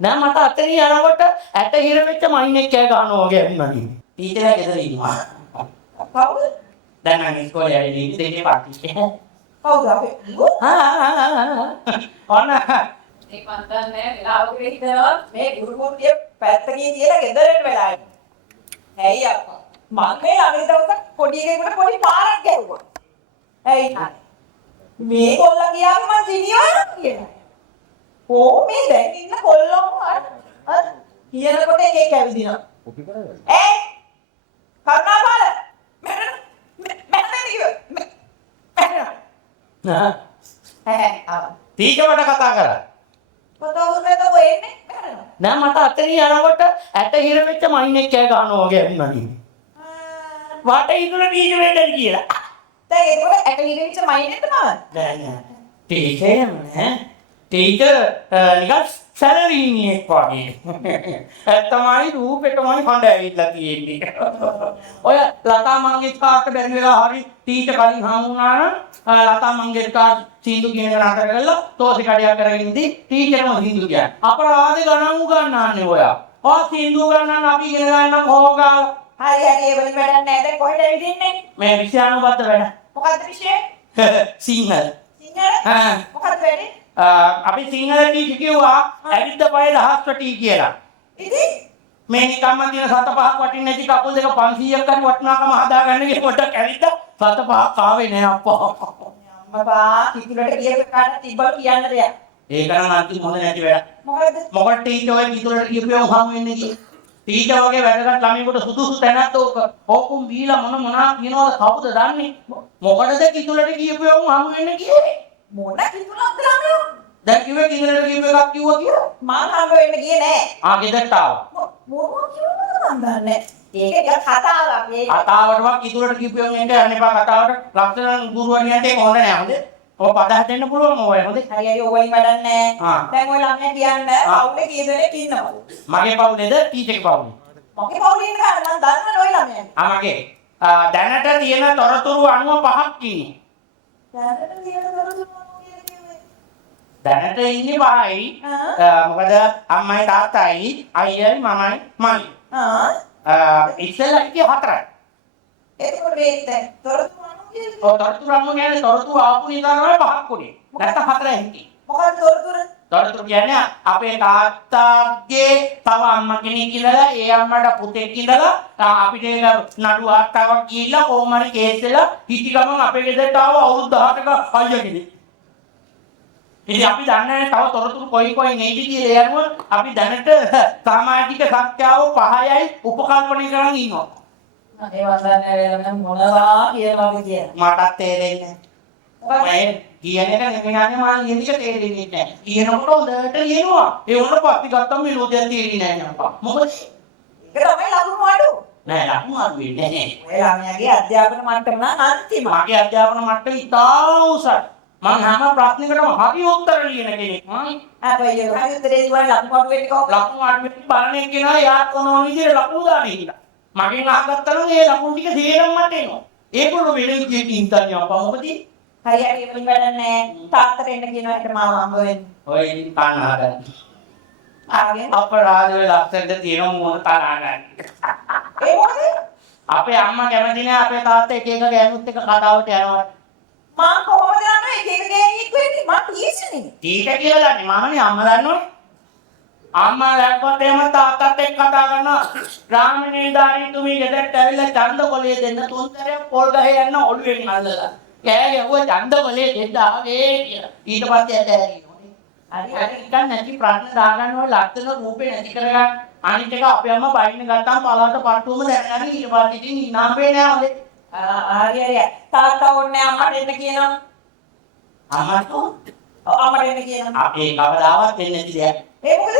නෑ මට අතනින් යනකොට ඇට හිර වෙච්ච මයින්ෙක් කෑ ගන්නවා වගේ වුණා නේ. ටීචර්ලා ගෙදර ඉන්නවා. කවුද? දැන් නම් ඉස්කෝලේ ඇවිල්ලා දෙන්නේ පාටි. කවුද අපේ? ඔන්න මේ මන්දන්නේ වෙලාවක හිටනවා මේ ගුරුමුර්තිය පැත්තකින් තියලා ගෙදරට වෙලා ඉන්න. ඇයි අප්පා? මම මේ අනිත් දවසක් පොඩි එකෙකුට පොඩි පාරක් ගැහුවා. ඇයි මේ කොල්ලා කියාම මං සිනියවනවා කියනවා. මේ දැන් ඉන්න කොල්ලෝ අර කියනකොට එකෙක් ඇවිදිනවා. කරුණාපාල ටීචර්ට කතා කරා. නෑ මට අතනින් යනකොට ඇට හිර වෙච්ච මයින්ෙක් කෑ ගන්නවා වගේ වුණා නේ. වාට ඉදුණ ටීචර් වෙන්නද කියලා. දැන් ඒකට ඇට හිර වෙච්ච මයින්ෙක්ද මම? නෑ ටීචර් නෑ. ටීචර් නිකන් සැලරිනියෙක් වගේ. තමයි රූපෙටමයි හඬ ඇවිල්ලා තියෙන්නේ. ඔය ලතා මංගেশකර්ට බැරි වෙලා හරි ටීචර් කලින් හමු වුණා නම් ලතා මංගেশකර් සින්දු කියන එක නතර කරලා තෝසි කඩියක් කරගෙන ඉඳි ටීචර්ම සින්දු කියන්නේ. අපරාධ ගණන් උගන්වන්නේ ඔයා. ඔය සින්දු ගණන් අපි ඉගෙන ගන්නම් හොගා. හරි හරි ඒ වලින් වැඩක් නැහැ. දැන් කොහෙද ඇවිදින්නේ? මේ විෂයානුබද්ධ වැඩ. මොකද්ද විෂය? සිංහල. සිංහල? මොකද්ද වැඩේ? අපි සිංහල ටීචර් කිව්වා ඇවිද්ද පය දහස්වටි කියලා. ඉතින් මේ නිකම්ම තියෙන සත පහක් වටින්නේ නැති කකුල් දෙක 500ක් හරි වටිනාකම හදාගන්න ගිහ පොඩ්ඩක් ඇවිද්ද සත පහක් ආවේ නෑ අප්පා. අම්මා කිතුලට ගිය කාට තිබ්බා කියන්න දෙයක්. ඒක නම් අන්තිම හොඳ නැති වැඩ. මොකද? මොකද ටීචර් ඔය කිතුලට ගියපුවම හමු වෙන්නේ කි. ටීචර් වගේ වැඩකට ළමයෙකුට සුදුසු තැනක් ඕකුම් බීලා මොනවා කියනවද කවුද දන්නේ? මොකටද කිතුලට ගියපුවම හමු වෙන්නේ කියේ? මොන කිතුලක්ද ළමයෝ? දැන් කිව්වේ කිතුලට ගියපු එකක් කිව්වා කියලා. මං හම්බ වෙන්න ගියේ නෑ. ගෙදරට ආවා. මොනවා කියනවද මන් දන්නේ. ඒක ටිකක් කතාවක්. ඒක කතාවටම කිතුලට ගියපුවම එන්නේ යන්න එපා කතාවට. ලක්ෂණ ගුරුවරියන්ට ඒක හොඳ නෑ හොඳේ. ඔය පද හදන්න පුළුවන් ඔය හොඳේ. හරි හරි ඕවයින් වැඩක් නෑ. දැන් ඔය ළමයා කියන්නේ පවුලේ කී දෙනෙක් ඉන්නවද? මගේ පවුලේද ටීචර්ගේ පවුලේ? මගේ පවුලේ ඉන්න කාට මං දන්නවනේ ඔය ළමයා. මගේ දැනට තියෙන තොරතුරු 95ක් ඉන්නේ. දැනට තියෙන තොරතුරු දැනට ඉන්නේ පහයි. මොකද අම්මයි තාත්තයි අයියයි මමයි මයි. ඉස්සෙල්ලා ඉන්නේ හතරයි. එතකොට මේ තොරතුරු තොරතුරු අම්ම කියන්නේ තොරතුරු ආපු නිසා තමයි පහක් උනේ. නැත්නම් හතරයි හිටියේ. මොකක්ද තොරතුරු? තොරතුරු කියන්නේ අපේ තාත්තාගේ තව අම්මා කෙනෙක් ඉඳලා ඒ අම්මට පුතෙක් ඉඳලා අපිට නඩු ආත්තාවක් ගිහිල්ලා කොහොමරි කේස් වෙලා හිටි ගමන් අපේ ගෙදරට ආව අවුරුදු 18ක අයියා කෙනෙක්. ඉතින් අපි දන්නේ නැහැ තව තොරතුරු කොයි නේද කියලා යනවා. අපි දැනට සමාජික සත්‍යාව 5යි උපකල්පනය කරන් ඉන්නවා. මගේ වන්දනය මොනවා කියනවාද කියලා. මටත් තේරෙන්නේ නැහැ. මම කියන එක නෙමෙයි මම කියන එක තේරෙන්නේ නැහැ. කියනකොට හොඳට කියනවා. ඒ උනට පස්සේ ගත්තම මෙලෝදියක් තේරෙන්නේ නැහැ නපා. මොකද ඒක තමයි ලකුණු අඩු. නෑ ලකුණු අඩු වෙන්නේ නැහැ. ඔය ළමයාගේ අධ්‍යාපන මට්ටම නම් අන්තිමයි. මගේ අධ්‍යාපන මට්ටම ඉතා උසයි. මම හැම ප්‍රශ්නයකටම හරි උත්තර ලියන කෙනෙක්. අපේ හරි උත්තරේ දුන්න ලකුණු අඩු වෙන්නේ කොහොමද? ලකුණු අඩු වෙන්නේ බලන්නේ කියනවා යාත් කොන විදිහට ලකුණු දාන්නේ කියලා. මගෙන් අහගත්තා නම් ඒ ලකුණු ටික තේරෙන්න මට එනවා. ඒගොල්ලෝ වෙන විදිහට ඉන්ටර්වියු අපා මොකද? හරි හරි වෙන වැඩ නැහැ. තාත්තට එන්න කියනවා එකට මාව හම්බ වෙන්න. ඔය ඉතින් කන්න හදන්න. ආගෙන අපරාධ වෙල ලක්ෂණද තියෙන මොන තරහා ගන්න. ඒ මොකද? අපේ අම්මා කැමති නෑ අපේ තාත්තා එක එක ගෑනුත් එක්ක කතාවට යනවා. මම කොහොමද දන්නේ එක එක ගෑණියෙක් වෙන්නේ? මම ටීචර්නේ. ටීචර් කියලා දන්නේ මමනේ අම්මා දන්නවනේ. අම්මා දැක්කොත් එහෙම තාත්තත් එක්ක කතා කරනවා. ග්‍රාමීය දාරිතුමී ගෙදරට ඇවිල්ලා ඡන්ද කොලේ දෙන්න තුන්තරයක් පොල් ගහේ යන්න ඔළුවෙන් අල්ලලා. කෑ ගැහුවා ඡන්ද කොලේ දෙන්න ආවේ කියලා. ඊට පස්සේ ඇදහැරිනවා. හරි හරි නිකන් නැති ප්‍රශ්න දාගන්න ඔය ලක්ෂණ රූපේ නැති කරගන්න. අනිත් එක අපේ අම්මා බයින්න ගත්තාම පළාත පට්ටුවම දැනගන්න ඊට පස්සේ ඉතින් ඉනාපේ නෑ හොඳේ. හරි හරි. තාත්තා ඕනේ අම්මට එන්න කියනවා. අම්මට අම්මට එන්න කියනවා. අපේ කවදාවත් වෙන්නේ නැති දෙයක්. ඒ මොකද?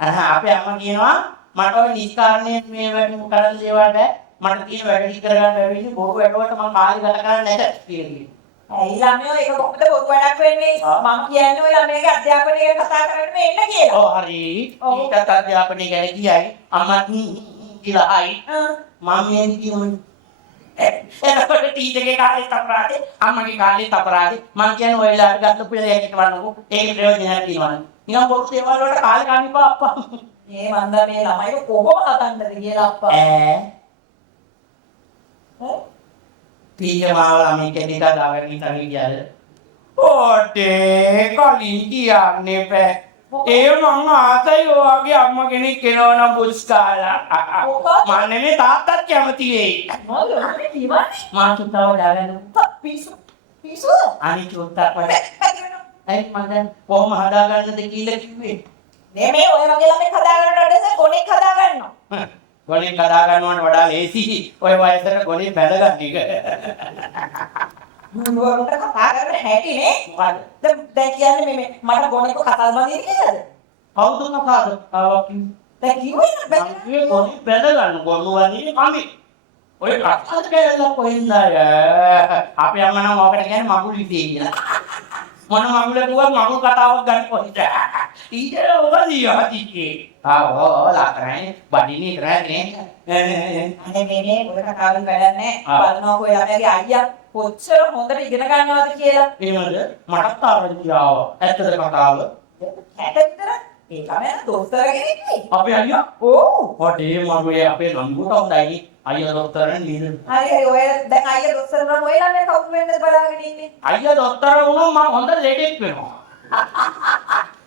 අපේ අම්මා කියනවා මට ඔය නිස්කාරණේ මේ වැඩ කරන්න දේවල් මට තියෙන වැඩ ටික කරගන්න බැවිනේ බොරු වැඩවලට මම කාලේ ගත කරන්නේ නැත කියලා. ඇයි ළමයෝ ඒක කොහොමද බොරු වැඩක් වෙන්නේ? මම කියන්නේ ඔය ළමයාගේ අධ්‍යාපනය ගැන කතා කරන්න එන්න කියලා. ඔව් හරි. ඊටත් අධ්‍යාපනය ගැන කියයි. අම්මා කියලා හයි. මම මේ කියමු. එතකොට ටීචර්ගේ කාලේ අපරාධේ අම්මගේ කාලේ අපරාධේ මං කියන්නේ ඔයලා ගත්ත පිළිවෙලකට වන්නකො ඒක ප්‍රයෝජනයක් තියෙනවා නිකන් පොත් ඒවල් වලට කාලේ ගන්න එපා අප්පා මේ මන්ද මේ ළමයි කොහොම හදන්නද කියලා අප්පා ඈ ටීචර් මාව ළමයි කෙනෙක් දාගෙන ඉතින් ගියාද ඕටේ කලින් කියන්නේ බෑ ඒ මං ආසයි ඔයාගේ අම්මා කෙනෙක් කෙනවනම් බුස්කාලා මම නෙමෙයි තාත්තත් කැමති වෙයි මොකද මේ දිවන්නේ මං චුට්ටව දාගෙන පිසු අනිත් චුට්ටක් වඩා ඇයි මම දැන් කොහොම හදාගන්නද කියලා කිව්වේ මේ ඔය වගේ ළමෙක් හදාගන්නට වඩා ගොනෙක් හදාගන්නවා ගොනෙක් හදා ගන්නවට වඩා ලේසි ඔය වයසට ගොනේ බැලගන්න එක මුන්වරුන්ට කතා කරන හැටිනේ මොකද දැන් කියන්නේ මේ මට ගොනෙක් කතා බඳින්න කියලාද කවුද කතාද දැන් කිව්වේ නෑ මං ගොනේ බැලගන්න ගොනුවන්නේ කමි ඔය කතාද කියලා කොහෙන්ද අපේ අම්මා නම් ඔකට කියන්නේ මගුල් විදියේ කියලා මොන මගුල දුවා මගුල් කතාවක් ගන්න කොහෙද ඊට ඔබදී යටිකේ ලාකරන්නේ බඩිනේ කරන්නේ අනේ මේ ඔය කතාවෙන් වැඩක් නෑ බලනවා කොයි ළමයාගේ අයියා කොච්චර හොඳට ඉගෙන ගන්නවද කියලා එහෙමද මටත් ආවද ආව ඇත්තද කතාව 60 විතර ඒ ළමයා දොස්තර කෙනෙක් නේ අපේ අයියා ඕ හොටේ මගේ අපේ නංගුට හොඳයි අයියා දොස්තර නේද හරි ඔය දැන් අයියා දොස්තර නම් ඔය ළමයා කවුරු වෙන්නද බලාගෙන ඉන්නේ අයියා දොස්තර වුණොත් මම හොඳ ලෙඩෙක් වෙනවා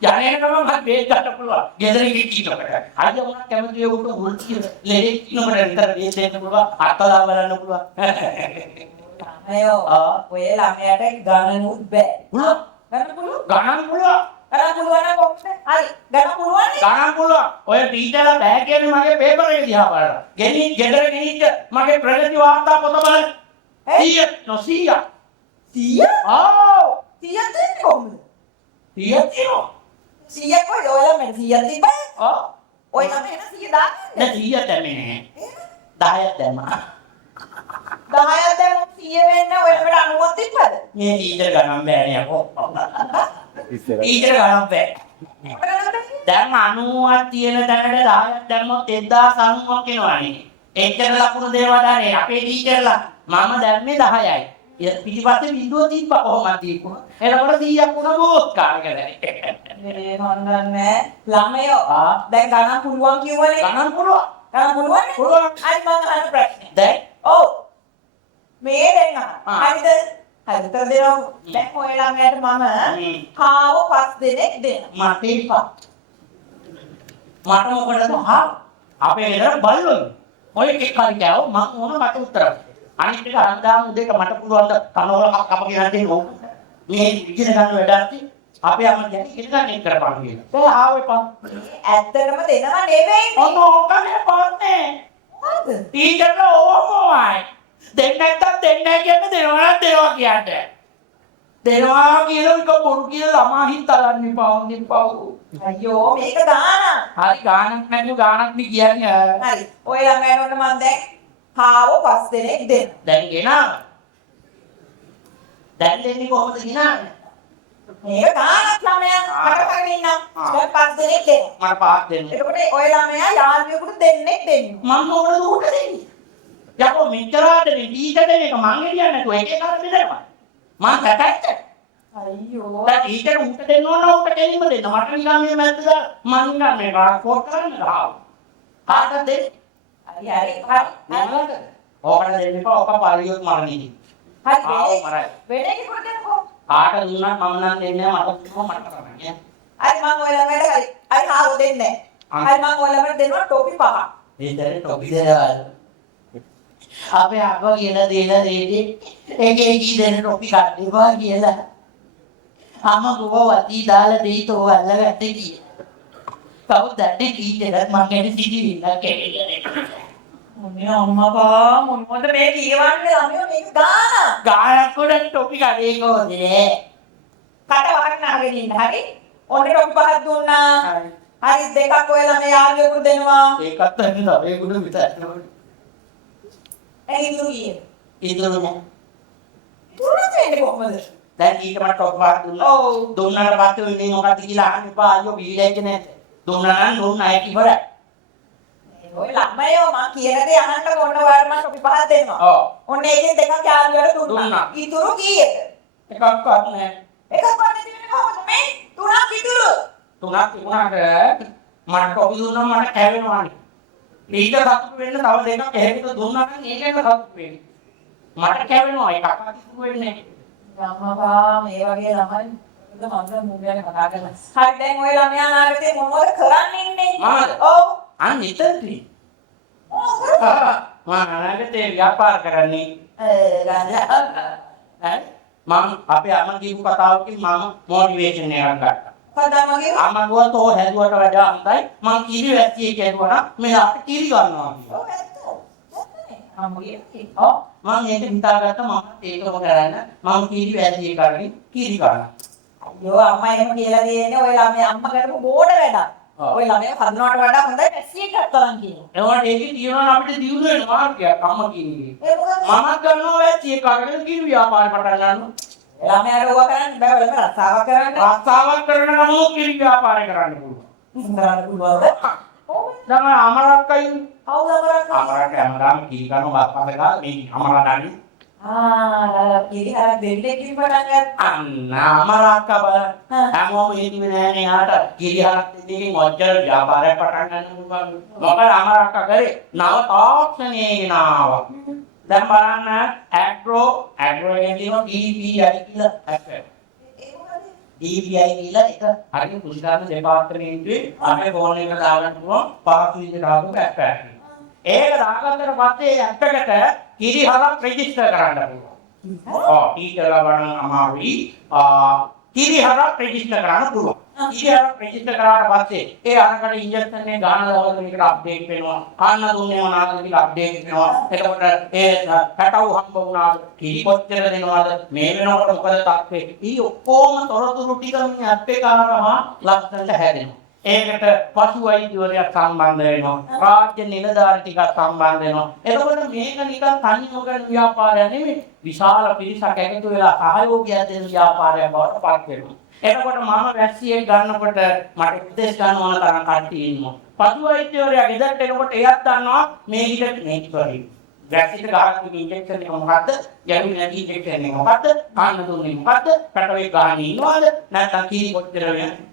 යන්නේ නම් මම බේත් ගන්න පුළුවන් ගෙදරින් කිච්චිකට අයියා මොනක් කැමති ඒ උට මුල් කියන ලෙඩෙක් ඉන්නකොට විතර බේත් දෙන්න පුළුවන් අත්ලා බලන්න පුළුවන් අයෝ ඔය ළමයාට ගණනුත් බෑ පුළුවන් ගණන් පුළුවන් ගණන් පුළුවන් ගණන් පුළුවන් නම් කොහොමද හරි ගණන් පුළුවන් නේ ගණන් පුළුවන් ඔය ටීචර්ලා බෑ කියන්නේ මගේ පේපර් එක දිහා බලලා ගෙනින් ගෙදර ගෙනිච්ච මගේ ප්‍රගති වාර්තා පොත බලන්න 100 100 ආව් 100 දෙන්නේ කොහොමද 100 තියෙනවා 100 කොහෙද ඔය ළමයා 100 තිබ්බා ආ ඔය ළමයා 100 දාන්නේ දැන් 100 දැම්මේ නැහැ 10ක් දැම්මා 10ක් දැන් 100 වෙන්න ඔය ළමයට 90ක් තිබ්බද මේ ටීචර් ගණන් බෑනේ අපෝ ටීචර් ගණන් බෑ දැන් 90ක් තියෙන තැනට 10ක් දැම්මොත් 1090ක් එනවනේ එච්චර ලකුණු දෙවදානේ අපේ ටීචර්ලා මම දැම්මේ 10යි පිටිපස්සේ බිඳුව තිබ්බා කොහොමද තිබ්බා එතකොට 100ක් වුණා බෝත් කාර්යකරේ මේ හොඳන්නේ ළමයෝ දැන් ගණන් පුළුවන් කිව්වනේ ගණන් පුළුවන් ගණන් පුළුවන් පුළුවන් අයි මම අහන ප්‍රශ්නේ දැන් ඔව් මේ දැන් හරිද හරිද දෙනවා දැන් ඔය ළමයාට මම කාව 5 දෙනෙක් දෙනවා මට ඉපා මට මොකටද හා අපේ ගෙදර බල්ලෝ ඔය එකක් හරි ගාව මම මොනකට උත්තර අනිත් එක අන්දාම උදේට මට පුළුවන් ද කනවල කප කියලා දෙන්න මේ ඉගෙන ගන්න වැඩක් අපේ අම්මා කියන්නේ ඉගෙන ගන්න එක කරපන් කියලා ඒ ආවෙපා ඇත්තටම දෙනවා නෙවෙයි ඔන්න ඕකනේ පාන්නේ හරිද ටීචර්ලා ඕමයි දෙන්න නැත්තම් දෙන්නේ කියන්නේ දෙනවා නම් දෙනවා කියන්නේ දෙනවා කියලා එක බොරු කියලා ළමා හිතලන්න පාවන්නේ පාව අයියෝ මේක ගාන හරි ගානක් නැතුව ගානක් නේ කියන්නේ හරි ඔය ළමයාට මම දැන් කාව 5 දෙනෙක් දෙන්න දැන් ගෙනාව දැන් දෙන්නේ කොහොමද ගෙනාවේ මේක ගානක් ළමයා හරකගෙන ඉන්නම් දැන් 5 දෙනෙක් දෙන්න මට පාස් දෙන්න එතකොට ඔය ළමයා යාළුවෙකුට දෙන්නෙක් දෙන්න මම මොකටද උට දෙන්නේ යකෝ මෙච්චරාට ටීචර් දෙන එක මං එළියන්නේ නැතුව එක එක අර බෙදනවා මං කැටච්ච අයියෝ දැන් ටීචර් උට දෙන්න ඕන උට දෙන්නම දෙන්න මට නිකන් මේ මැද්දට මං නිකන් මේ රාකෝට් කරන්න ගහව කාටද දෙන්නේ හරි හරි නේද ඕකට දෙන්න එපා ඔක පරියොත් මරණින් හරි ආව මරයි වෙඩේ කිව්වද දෙන්නකෝ කාට දුන්නා මම නම් දෙන්නේ මට කිව්ව මට කරන්නේ හරි මම ඔය ළමයට හරි කාව දෙන්නේ හරි මම ඔය ළමයට දෙනවා ටොපි 5 ඉතින් ටොපි දෙනවා අපේ අක්කා කියලා දෙන දෙන්නේ ඒකේ කී දෙන ටොපි ගන්නවා කියලා අම ගෝවති දාලා දෙයිතෝ අල්ලගත්තේ කී කවුද දැන්නේ ටීචර්ත් මං ගැන සිටින්න කැලේ මොනේ අම්මා මොනවද මේ කියවන්නේ ළමයෝ මේක ගාන ගානක් උඩ ටොපි ගන්නේ කොහොමද කට වහගෙන අරගෙන ඉන්න හරි ඔන්න ටොපි 5ක් දුන්නා හරි දෙකක් ඔය ළමයා යාළුවෙකුට දෙනවා ඒකත් හින්දා ඒ ගුණ විතරයි එහි දුකිය ඉතුරු නෑ තුනක් වෙන්නේ කොහමද දැන් ඊට මට ටොප් පාස් දුන්නා ඔව් දුන්නාට පස්සේ වෙන්නේ මොකක්ද කියලා අහන්න එපා අයියෝ බීඩ එක නෑ දුන්නා නම් දුන්නා ඒක ඉවරයි ඔය ළමයෝ මං කියන දේ අහන්න ඕන ඔයාලට මම ටොපි පහක් දෙනවා. ඔව්. ඔන්න ඒකෙන් දෙකක් යාළු වල දුන්නා. දුන්නා. ඉතුරු කීයද? එකක්වත් නැහැ. එකක් වන්නේ තිබුණේ කොහොමද මේ? තුනක් ඉතුරු. තුනක් තිබුණාට මට ටොපි දුන්නා මට කැවෙනවානේ. ඊට සතුටු වෙන්න තව දෙකක් එහෙකට දුන්නා නම් ඒකෙන් සතුටු වෙන්නේ. මට කැවෙනවා එකක්වත් ඉතුරු වෙන්නේ නැහැ. අම්මා මේ වගේ ළමයි මම මුගයන් කතා කරලා. හරි දැන් ඔය ළමයා ආගතේ මොනවද කරන්න ඉන්නේ? මාද? ඔව්. අන්න එතනදී. ඔව්. මම අනාගතේ ව්‍යාපාර කරන්නේ. ගාලා. ඈ මම අපේ අම්මා කියපු කතාවකින් මම මොටිවේෂන් එකක් ගත්තා. කතාමගේ අම්මා ගුවත් ඔය හැදුවට වඩා හොඳයි මං කිරි වැස්සියෙක් ඇදුවා නම් මේ අපිට කිරි ගන්නවා කියලා. ඔව් ඇත්ත. අම්මගේ ඔව් මම මේක හිතාගත්තා මම ඒකම කරන්න මම කිරි වැස්සියෙක් කරගෙන කිරි ගන්නවා. අයියෝ අම්මා එහෙම කියලා දෙන්නේ ඔය ළමයා අම්මා කරපු බෝඩ වැඩක්. ඔය ළමයා හදනවට වඩා හොඳයි පැස්සියෙක් ගත්තා නම් කියනවා. ඒවට ඒකේ තියෙනවා අපිට දියුණු වෙන මාර්ගයක් අම්මා කියන්නේ. ඒ මොකද? මමත් ගන්නවා වැස්සියෙක් කරගෙන කිරි ව්‍යාපාරේ පටන් ගන්නවා. ළමයාට ඕවා කරන්න බෑ ඔයාලම රස්සාවක් කරන්න. රස්සාවක් කරන ගමන් කිරි ව්‍යාපාරේ කරන්න පුළුවන්. කරන්න පුළුවන්ද? ඔව්. දැන් අමරක්කයි කවුද කරන්නේ? අමරක්ක හැමදාම කිරි ගන්නවා බාප්පාට ගාලා මේ අමරා ගන්නේ. ඉරිහා දෙල්ලේ කිරි පටන් ගත්තා. අන්න අමරක්ක බලන්න. හැමෝම හිතුවේ නෑනේ යාට කිරි හරක් දෙන්නකින් ඔච්චර ව්‍යාපාරයක් පටන් ගන්න පුළුවන්. මොකද අමරක්ක කරේ නව තාක්ෂණයේ ගෙනාවා. දැන් බලන්න ඇග්‍රෝ එකෙන් තියෙනවා PPI කියලා ඇප් එක. DPI කියලා එක හරියට පුස්තකාලේ දෙපාර්තමේන්තුවේ අපේ ෆෝන් එක දාගන්න පුළුවන් පාස් විදිහට දාපු ඇප් එකක්. ඒක දාගත්තට පස්සේ ඇප් එකට කිරි හරක් රෙජිස්ටර් කරන්න පුළුවන්. ටීචර්ලා වань අමාරුයි. කිරි හරක් රෙජිස්ටර් කරන්න පුළුවන්. කිරි හරක් රෙජිස්ටර් කරාට පස්සේ ඒ අරකට ඉන්ජෙක්ෂන් එක ගන්න දවස් මේකට අප්ඩේට් වෙනවා. කන්න දුන්නේ මොනවාද කියලා අප්ඩේට් වෙනවා. එතකොට ඒ පැටව හම්බ වුණාද? කිරි කොච්චර දෙනවද? මේ වෙනකොට මොකද තත්ත්වේ? ඊ ඔක්කොම තොරතුරු ටික මේ ඇප් එක අරම ලස්සනට හැදෙනවා. ඒකට පශු වෛද්‍යවරයෙක් සම්බන්ධ වෙනවා. රාජ්‍ය නිලධාරි ටිකක් සම්බන්ධ වෙනවා. එතකොට මේක නිකන් තනි නොකරන ව්‍යාපාරයක් නෙමෙයි. විශාල පිරිසක් එකතු වෙලා සහයෝගය දෙන ව්‍යාපාරයක් බවට පත් වෙනවා. එතකොට මම වැස්සියෙක් ගන්නකොට මට උපදෙස් ගන්න ඕන තරම් කට්ටිය ඉන්නවා. පශු වෛද්‍යවරයා ගෙදරට එනකොට එයාත් දන්නවා මේ හිතට මේ sorry. වැස්සිට ගහන ඉන්ජෙක්ෂන් එක මොකද්ද? යටි නැති ඉන්ජෙක්ෂන් එක මොකද්ද? කන්න දුන්නේ මොකද්ද? පැටවෙක් ගහන ඉන්නවද? නැත්නම් කීරි කොච්චර වෙනවද?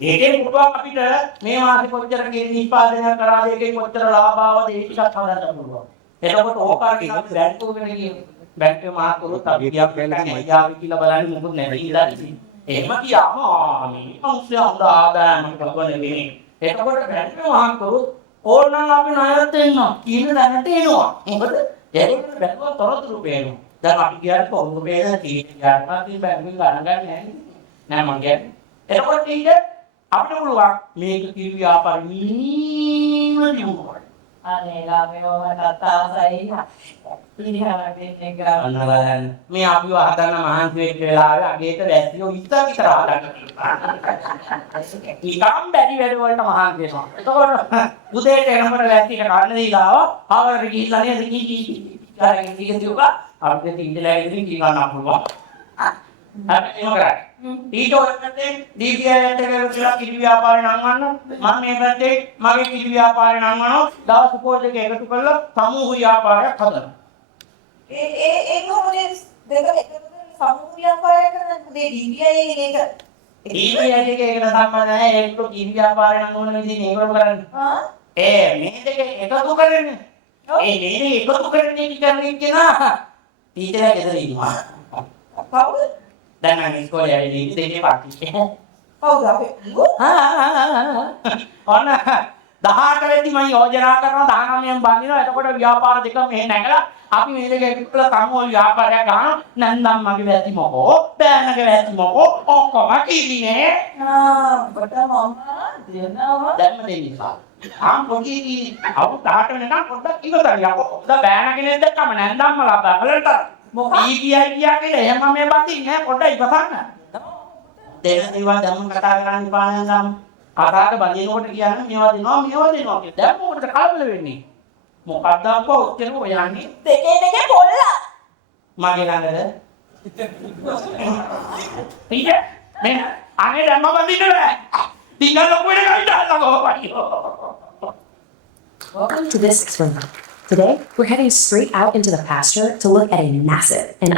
ඒකෙන් පුළුවන් අපිට මේ මාසේ කොච්චර කීරි නිෂ්පාදනය කරාද ඒකෙන් කොච්චර ලාභ ආවද ඒ ටිකක් හොයන්න පුළුවන්. එතකොට ඕකාගේ බැංකුවකට ගිහින් බැංකුවේ මාතෘත් අපි ගියක් වෙන්නේ යාවි කියලා බලන්නේ මොකද නැති ඉඳලා ඉතින්. එහෙම කියාම මේ මිනිස්සු ආදායමක් ලබන්නේ නෙමෙයි. එතකොට බැංකුවේ මාතෘත් ඕනනම් අපි ණයට දෙන්නවා. කීන දැනට එනවා. මොකද ඒකට බැංකුව තොරතුරු පේනවා. දැන් අපි කියන්නේ පොරොන්දු පේන කීයක් අපි බැංකුවෙන් ගණන් ගන්න නෑ මං කියන්නේ. එතකොට ඊට අපිට පුළුවන් මේක කිරි ව්‍යාපාරෙ නියුණා. අනේ ළමයෝ මට ආසයි. ඉරිහා දෙන්නේ ගාන. අන්න බලන්න. මේ අපිව හදන්න මහන්සි වෙච්ච වෙලාවේ අගේට වැස්සියෝ විතර හදන්න. නිකම් බැරි වැඩ වලට මහන්සි වෙනවා. එතකොට උදේට එනකොට වැස්සියට කන්න දීලා ආවර ගිහිල්ලා නේද කීකී කිව්වා අපිට ඉඳලා ඉතින් කී ගන්න පුළුවන්. අපි එහෙම කරා. ඊට ඔයකට DPI එකට කියලා කිරි ව්‍යාපාරේ නම් ගන්න මම මේ පැත්තේ මගේ කිරි ව්‍යාපාරේ නම් ගන්නවා දවස් පොඩක එකතු කරලා සමූහ ව්‍යාපාරයක් හදනවා. ඒ කොහොමද දෙක එකතු සමූහ ව්‍යාපාරයක් කරන්නේ DPI එක DPI එකකට සම්බන්ධ නැහැ ඒක කිරි ව්‍යාපාරේ නම් ඕන විදිහේ මේකම කරන්නේ. මේ දෙක එකතු කරන්නේ. මේ දෙක එකතු කරන්නේ කියනවා ටීචර්ලා ගෙදර ඉන්නවා. කවුද? දැන් නම් ඉස්කෝලේ ඇවිල්ලා දෙන්නේ පාටි. කවුද අපේ? ඔන්න 18 වෙනි මම යෝජනා කරනවා 19න් බඳිනවා. එතකොට ව්‍යාපාර දෙක මෙහෙ නැගලා අපි මේ දෙක එකතු කරලා සමූහ ව්‍යාපාරයක් ගන්නවා. නැන්දම් මගේ වැති මොකෝ, බෑනගේ වැති මොකෝ ඔක්කොම කිරිනේ. ඔබට මම දෙනවා. දැම්ම දෙන්නවා. පොඩි අවුරුදු 18 වෙනකම් පොඩ්ඩක් ඉවතරිය. බෑනගේ දැක්කම නැන්දම්මලා බලන්න. මොකක්ද? කියන්නේ එහෙම මේ බඳින්නේ නැහැ පොඩ්ඩක් ඉවසන්න. දෙන්න ඒවා දැම්ම කතා කරන්න පාන නම් කතාවට බඳිනකොට කියන්නේ මේවා දෙනවා කියලා. දැන් මොකටද කලබල වෙන්නේ? මොකක්ද අපෝ ඔච්චර ඔයන්නේ? දෙකේ පොල්ලා. මගේ ළඟද? ඊට මේ අනේ දැම්ම බඳින්න බෑ. ටිකක් ලොකු වෙනකන් ඉඳලා කොහොමද? Welcome to this experiment. Today, we're heading straight out into the pasture to look at a massive and